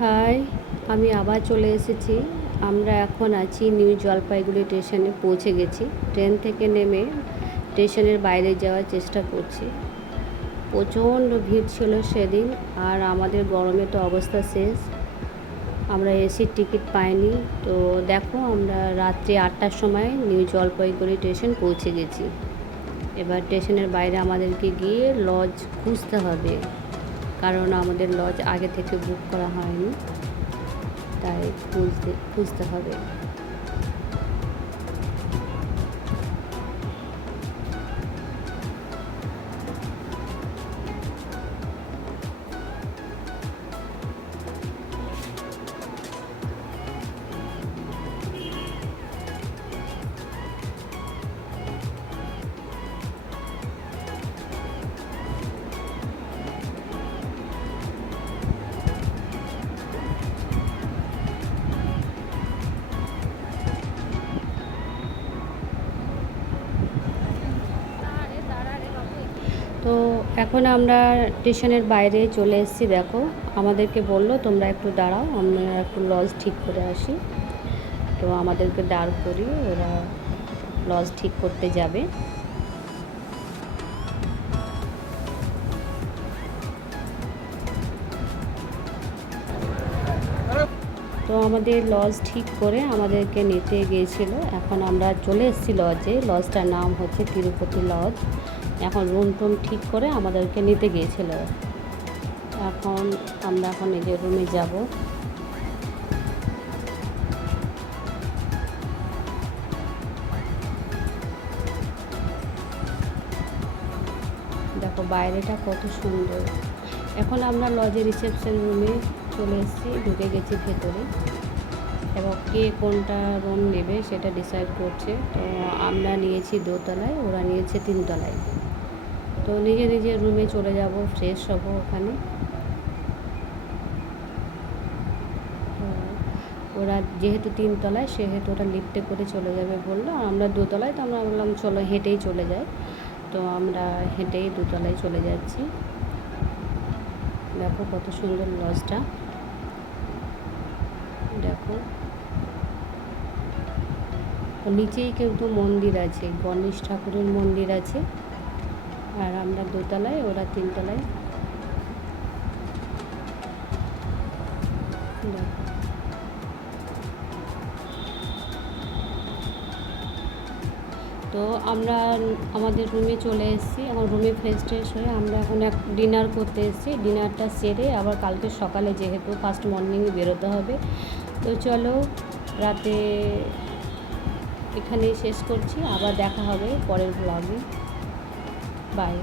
High, আমি আবার চলে এসেছি। আমরা এখন আছি নিউ জলপাইগুড়ি স্টেশনে পৌঁছে গেছি। ট্রেন থেকে নেমে স্টেশনের বাইরে যাওয়ার চেষ্টা করছি। প্রচণ্ড ভিড় ছিল সেদিন, আর আমাদের গরমে তো অবস্থা শেষ। আমরা এসির টিকিট পাইনি। তো দেখো, আমরা রাত্রি 8টার সময় নিউ জলপাইগুড়ি স্টেশন পৌঁছে গেছি। এবার স্টেশনের বাইরে আমাদেরকে গিয়ে লজ খুঁজতে হবে, কারণ আমাদের লজ আগে থেকে বুক করা হয়নি, তাই খুঁজতে হবে। তো এখন আমরা স্টেশনের বাইরে চলে এসেছি। দেখো, আমাদেরকে বললো তোমরা একটু দাঁড়াও, আমরা একটু লজ ঠিক করে আসি। তো আমাদেরকে দাঁড় করিয়ে ওরা লজ ঠিক করতে যাবে। তো আমাদের লজ ঠিক করে আমাদেরকে নিতে গিয়েছিল। এখন আমরা চলে এসেছি লজে। লজটার নাম হচ্ছে তিরুপতি লজ। এখন রুম টুম ঠিক করে আমাদেরকে নিতে গিয়েছিল। এখন আমরা নিজের রুমে যাব। দেখো বাইরেটা কত সুন্দর। এখন আমরা লজের রিসেপশন রুমে চলে এসেছি, ঢুকে গেছি ভেতরে, এবং কে কোনটা রুম নেবে সেটা ডিসাইড করছে। তো আমরা নিয়েছি দোতলায়, ওরা নিয়েছে 3তলায়। তো নিজের রুমে চলে যাব, ফ্রেশ হবো ওখানে। তো ওরা যেহেতু 3তলায়, সেহেতু ওরা লিফটে করে চলে যাবে বললো, আর আমরা দোতলায়। তো আমরা বললাম চলো হেঁটেই চলে যাই। তো আমরা হেঁটেই দোতলায় চলে যাচ্ছি। দেখো কত সুন্দর লজটা। দেখো নিচেই কিন্তু মন্দির আছে, গণেশ ঠাকুরের মন্দির আছে। আর আমরা দোতলায়, ওরা 3তলায়। তো আমরা আমাদের রুমে চলে এসেছি। এখন রুমে ফ্রেশ ট্রেশ হয়ে আমরা এখন ডিনার করতে এসেছি। ডিনারটা সেরে আবার কালকে সকালে যেহেতু ফার্স্ট মর্নিংয়ে বেরোতে হবে, তো চলো রাতে এখানেই শেষ করছি। আবার দেখা হবে পরের ব্লগে। বাই।